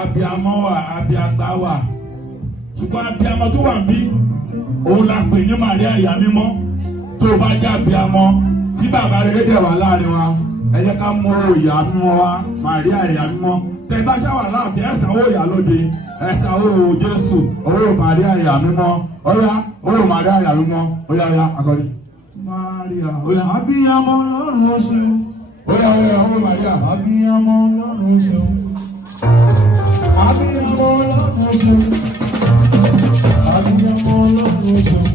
Abiamọ wa, abiagba wa. Ṣùgbọ́n abiamọ tó wà níbí, òun la pè ní Màríà ìyá mímọ́. Tó bá jẹ́ abiamọ, tí bàbá rẹ̀ dẹ̀ wà láàrin wa, ẹ jẹ́ ká mú ìyá mímọ́ wa, Màríà ìyá mímọ́. Tẹ́ bá ṣáwà láàfin, ẹ sanwó ìyá lóde, ẹ sanwó Jésù, owó Màríà ìyá mímọ́. Ọ̀yá, owó Màríà ìyá mímọ́. Ọ̀yá, akọni. Màríà, ọ̀yá, abiyamọ lọ́run ó ṣeun. Ọ̀yá, owó Màríà, abiyamọ lọ́run ó ṣeun. Abiyamọ lọ́run ó ṣeun. Abiyamọ lọ́run ó ṣeun.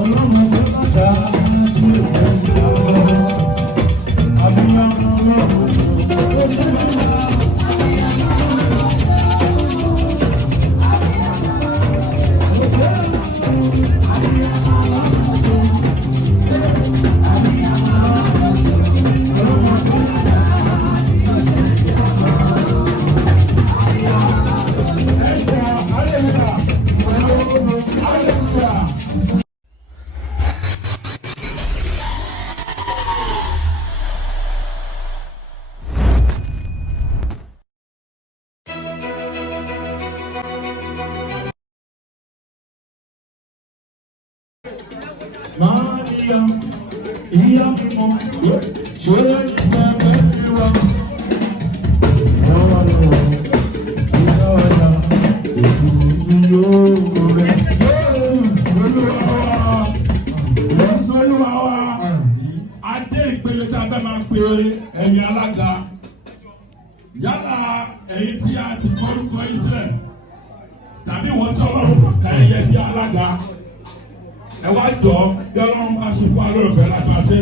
Ọlọ́run tó bá dá láti ìwé abiyamọ lọ́run ó ṣeun. Maria, ìyá mímọ́, ṣe ìgbàgbọ́ ìwà. Ọ̀rọ̀ lọ́wọ́, ìyá ọ̀la, ètò ìlú rẹ̀. Olúwa wa, adé ìpele tí a fẹ́ máa pe ẹ̀yin alága. Yálà ẹ̀yin tí a ti kọ́rúkọ Ísírẹ̀, tàbí wọ́n tí Ọlọ́run kà ẹ̀yẹ bí alága. Ẹ wá jọ bí Ọlọ́run bá ṣe fún alóòrùn fẹ́ láti máa ṣe.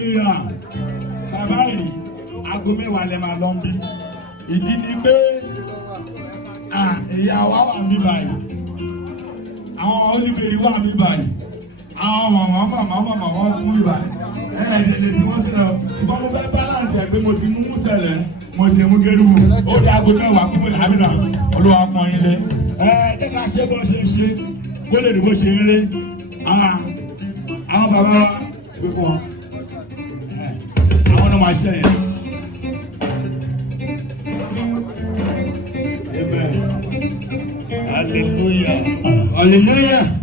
hallelujah bàbá yìí aago mẹ́wàá lẹ máa lọ bí ìdí ni pé ìyá wa wà mí báyìí àwọn olùbèrè wà mí báyìí àwọn màmá wọn fún mi báyìí ẹ̀ẹ́dẹ̀ẹ̀dẹ̀ tí wọ́n sì lọ ṣùgbọ́n mo fẹ́ balance ẹ̀ pé mo ti mú sẹ̀lẹ̀ mo ṣe mú gẹ́rùbù ó dé aago mẹ́wàá kúmọ̀ làbínà olúwa pọ́n yín lé jẹ́ ká ṣe bó ṣe ń ṣe kó lè dìbò ṣe ń lé àwọn bàbá wa gbé fún wọn àwọn náà máa ṣe yẹn. Amen. Hallelujah. Hallelujah.